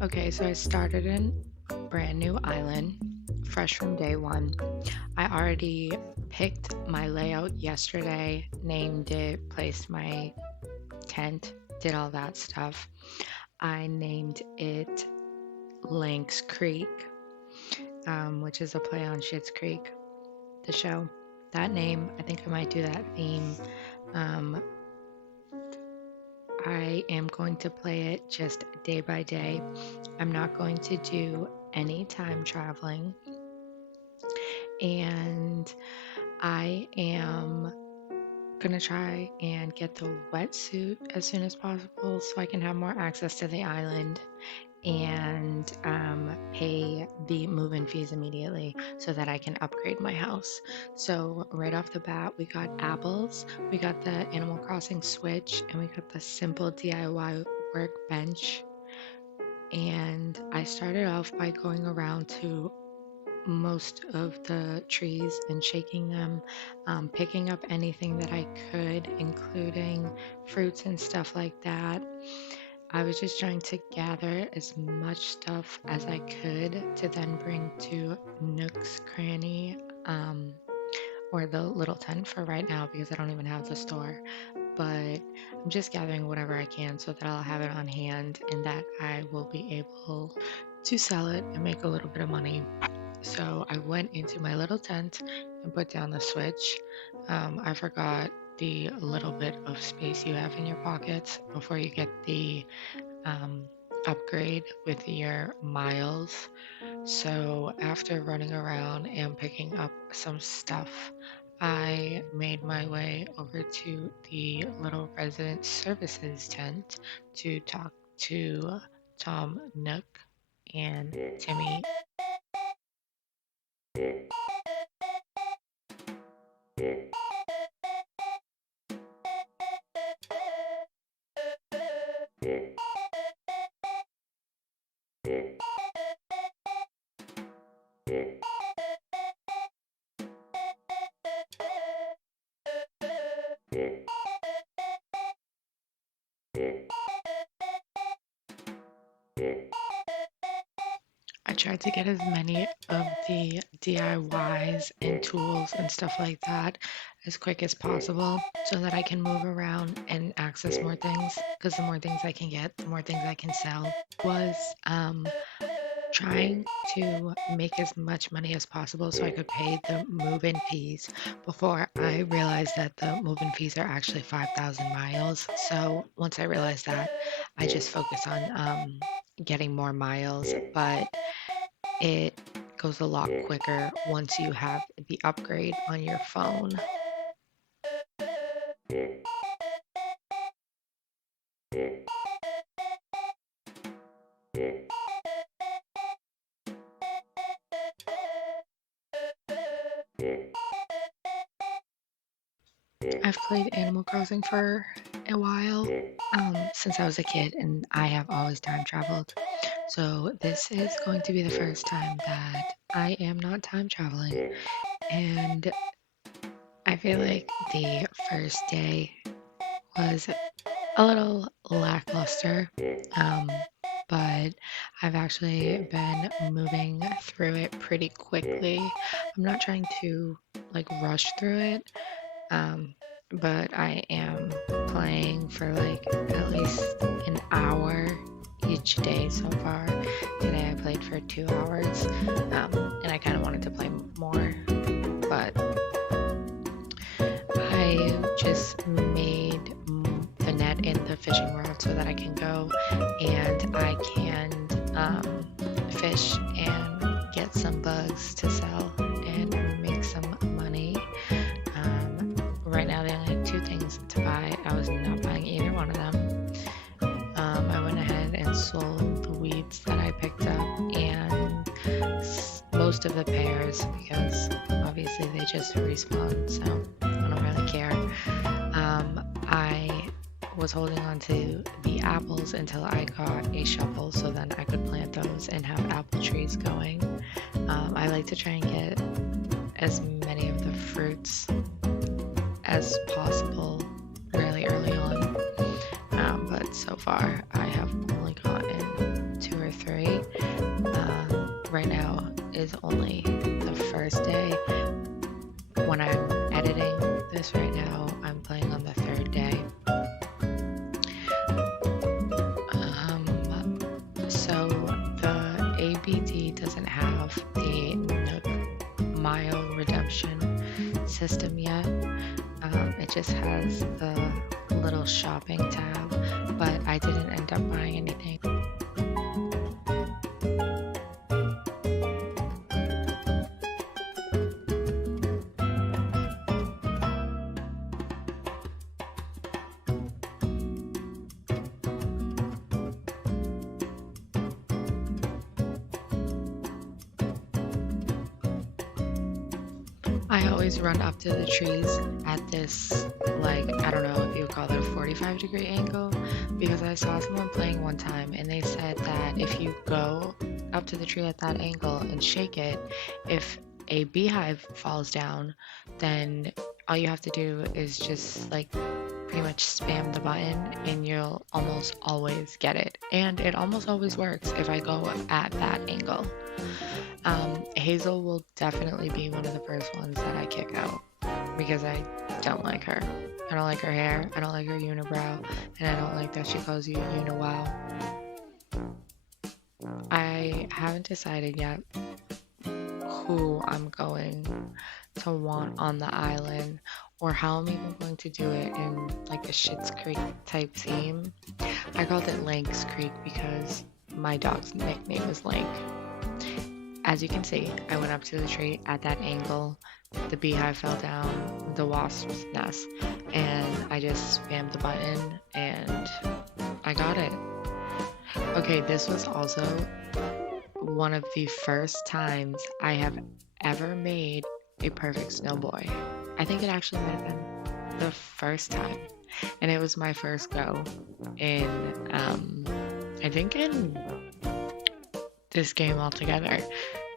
Okay, so I started in a brand new island, fresh from day one. I already picked my layout yesterday, named it, placed my tent, did all that stuff. I named it LanksCreek, which is a play on Schitt's Creek, the show. That name, I think I might do that theme. Um, I am going to play it just day by day. I'm not going to do any time traveling, and I am gonna try and get the wetsuit as soon as possible so I can have more access to the island and pay the move-in fees immediately so that I can upgrade my house. So right off the bat, we got apples, we got the Animal Crossing Switch, and we got the simple DIY workbench. And I started off by going around to most of the trees and shaking them, picking up anything that I could, including fruits and stuff like that. I was just trying to gather as much stuff as I could to then bring to Nook's Cranny, or the little tent for right now because I don't even have the store. But I'm just gathering whatever I can so that I'll have it on hand and that I will be able to sell it and make a little bit of money. So I went into my little tent and put down the switch. I forgot the little bit of space you have in your pockets before you get the um, upgrade with your miles. So after running around and picking up some stuff, I made my way over to the little resident services tent to talk to Tom Nook and Timmy. I tried to get as many of the DIYs and tools and stuff like that as quick as possible so that I can move around and access more things. Because the more things I can get, the more things I can sell. Was trying to make as much money as possible so I could pay the move-in fees before I realized that the move-in fees are actually 5,000 miles. So once I realized that, I just focus on getting more miles, but it goes a lot quicker once you have the upgrade on your phone. I've played Animal Crossing for a while, since I was a kid, and I have always time traveled. So this is going to be the first time that I am not time traveling, and I feel like the first day was a little lackluster, um, but I've actually been moving through it pretty quickly. I'm not trying to like rush through it, um, but I am playing for like at least an hour each day so far. Today I played for 2 hours, and I kind of wanted to play more, but I just made the net in the fishing rod so that I can go and I can fish and get some bugs to sell and make some money. Right now they only had two things to buy. I was not buying either one of them. I went ahead and sold the weeds that I picked up and most of the pears because obviously they just respawn, so I don't really care. I was holding on to the apples until I got a shovel so then I could plant those and have apple trees going. I like to try and get as many of the fruits as possible really early on, but so far I have only gotten 2 or 3. right now is only the first day. When I'm editing this right now, I'm playing on the third day. So the ABD doesn't have the Nook mile redemption system yet. It just has the little shopping tab, but I didn't end up buying anything. I always run up to the trees at this, like, I don't know if you would call it a 45-degree angle, because I saw someone playing one time and they said that if you go up to the tree at that angle and shake it, if a beehive falls down, then all you have to do is just like pretty much spam the button and you'll almost always get it. And it almost always works if I go at that angle. Hazel will definitely be one of the first ones that I kick out because I don't like her. I don't like her hair, I don't like her unibrow, and I don't like that she calls you Uniwow. I haven't decided yet who I'm going to want on the island or how I'm even going to do it in like a Schitt's Creek type theme. I called it LanksCreek because my dog's nickname is Lank. As you can see, I went up to the tree at that angle, the beehive fell down, the wasp's nest, and I just spammed the button and I got it. Okay, this was also one of the first times I have ever made a perfect snowboy. I think it actually might have been the first time, and it was my first go in, I think in this game altogether.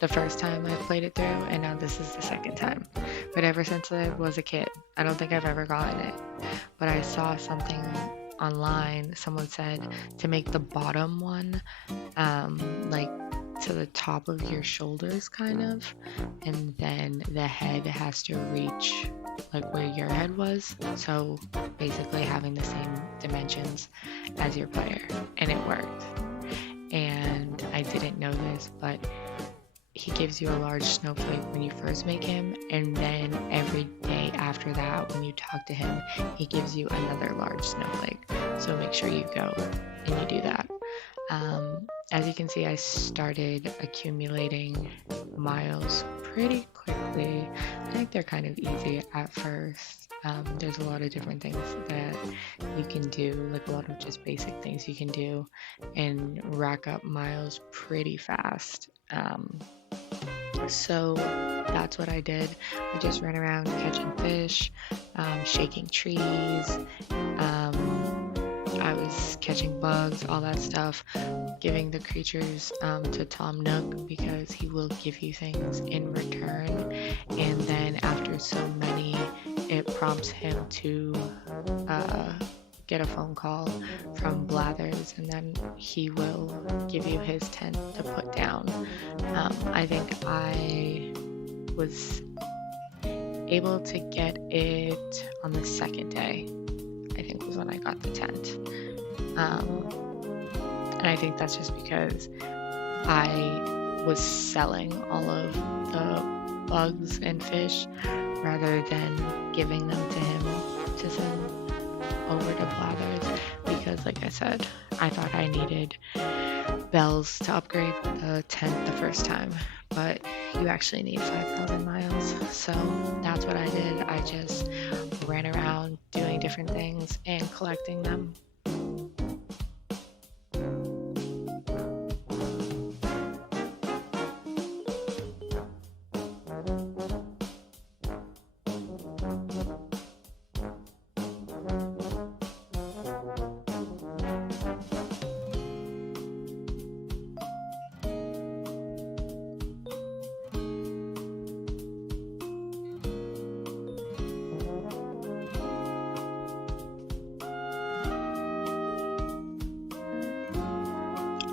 The first time I played it through, and now this is the second time. But ever since I was a kid, I don't think I've ever gotten it. But I saw something online, someone said to make the bottom one like to the top of your shoulders kind of, and then the head has to reach like where your head was, so basically having the same dimensions as your player, and it worked. And I didn't know this, but he gives you a large snowflake when you first make him, and then every day after that when you talk to him he gives you another large snowflake, so make sure you go and you do that. As you can see, I started accumulating miles pretty quickly. I think they're kind of easy at first. There's a lot of different things that you can do, like a lot of just basic things you can do and rack up miles pretty fast. So that's what I did. I just ran around catching fish, shaking trees, I was catching bugs, all that stuff, giving the creatures to Tom Nook because he will give you things in return, and then after so many it prompts him to get a phone call from Blathers, and then he will give you his tent to put down. I think I was able to get it on the second day, I think was when I got the tent. And I think that's just because I was selling all of the bugs and fish rather than giving them to him to send over to Blathers, because like I said, I thought I needed bells to upgrade the tent the first time, but you actually need 5,000 miles, so that's what I did. I just ran around doing different things and collecting them.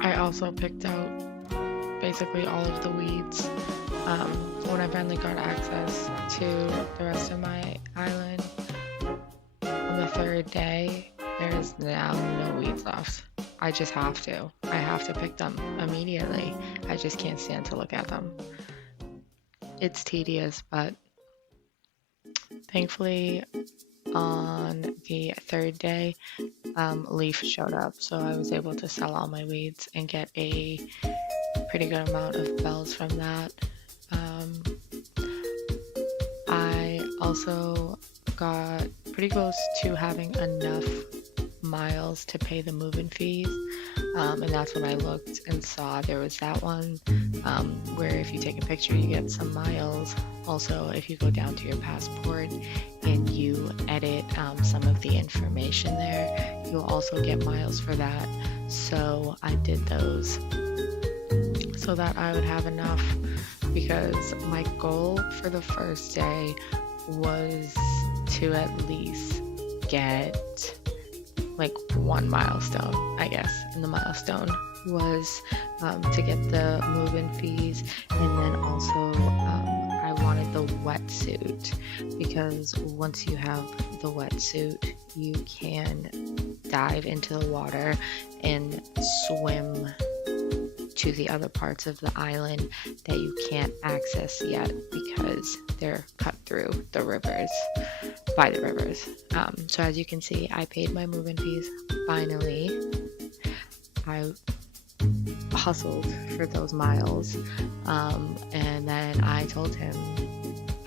I also picked out basically all of the weeds. When I finally got access to the rest of my island on the third day, there's now no weeds left. I just have to. I have to pick them immediately. I just can't stand to look at them. It's tedious, but thankfully on the third day, Leaf showed up, so I was able to sell all my weeds and get a pretty good amount of bells from that. I also got pretty close to having enough miles to pay the move-in fees, and that's when I looked and saw there was that one where if you take a picture you get some miles. Also, if you go down to your passport and you edit some of the information there, you'll also get miles for that. So I did those so that I would have enough, because my goal for the first day was to at least get like one milestone, I guess. And the milestone was to get the move-in fees, and then also I wanted the wetsuit, because once you have the wetsuit you can dive into the water and swim to the other parts of the island that you can't access yet because they're cut through the rivers, by the rivers. So as you can see, I paid my move-in fees finally. I hustled for those miles, and then I told him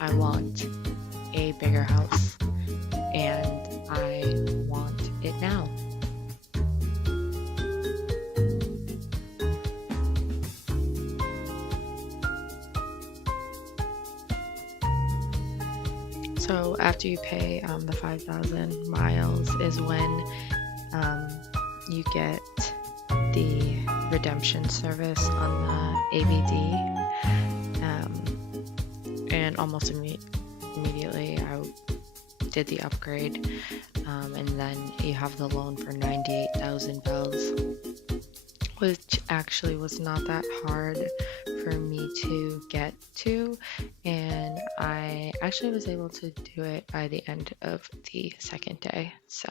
I want a bigger house and I want it now. So after you pay the 5,000 miles is when you get the redemption service on the ABD, and almost immediately I did the upgrade, and then you have the loan for 98,000 bells, which actually was not that hard for me to get to, and I actually was able to do it by the end of the second day. So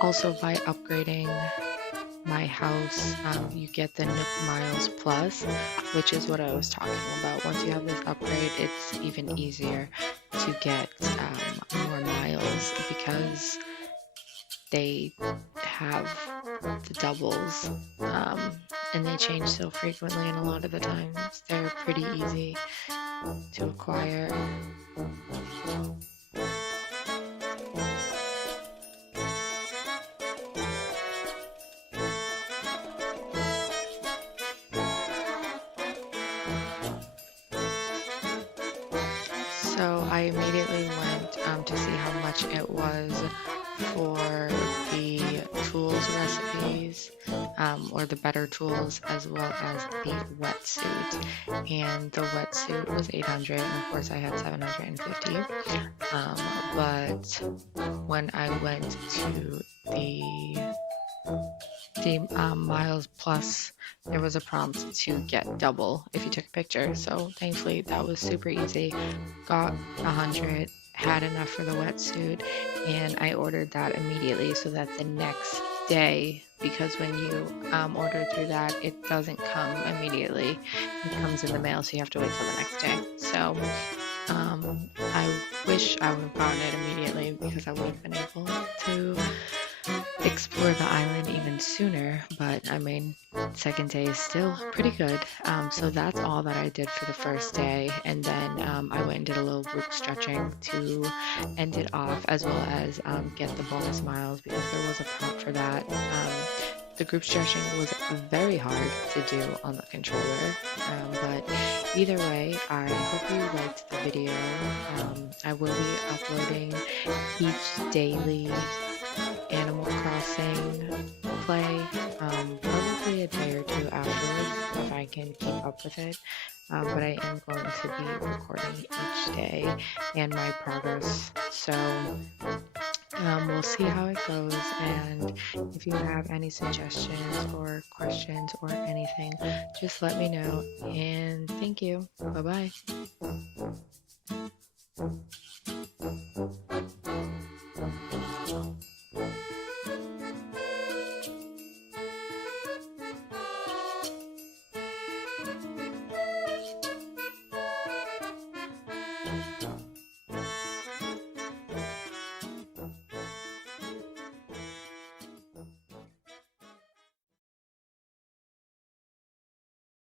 also by upgrading my house, you get the Nook Miles Plus, which is what I was talking about. Once you have this upgrade, it's even easier to get more miles, because they have the doubles, and they change so frequently, and a lot of the times they're pretty easy to acquire. So I immediately went to see how much it was for the tools recipes, or the better tools, as well as the wetsuit. And the wetsuit was 800, and of course I had 750. But when I went to the Miles Plus, there was a prompt to get double if you took a picture. So thankfully that was super easy. Got 100, had enough for the wetsuit, and I ordered that immediately so that the next day, because when you order through that, it doesn't come immediately. It comes in the mail, so you have to wait till the next day. So I wish I would have gotten it immediately, because I would have been able to explore the island even sooner. But I mean, second day is still pretty good. So that's all that I did for the first day, and then I went and did a little group stretching to end it off, as well as get the bonus miles, because there was a prompt for that. The group stretching was very hard to do on the controller, but either way, I hope you liked the video. I will be uploading each daily Animal Crossing play, probably a day or two afterwards if I can keep up with it, but I am going to be recording each day and my progress. So We'll see how it goes, and if you have any suggestions or questions or anything, just let me know. And thank you. Bye bye.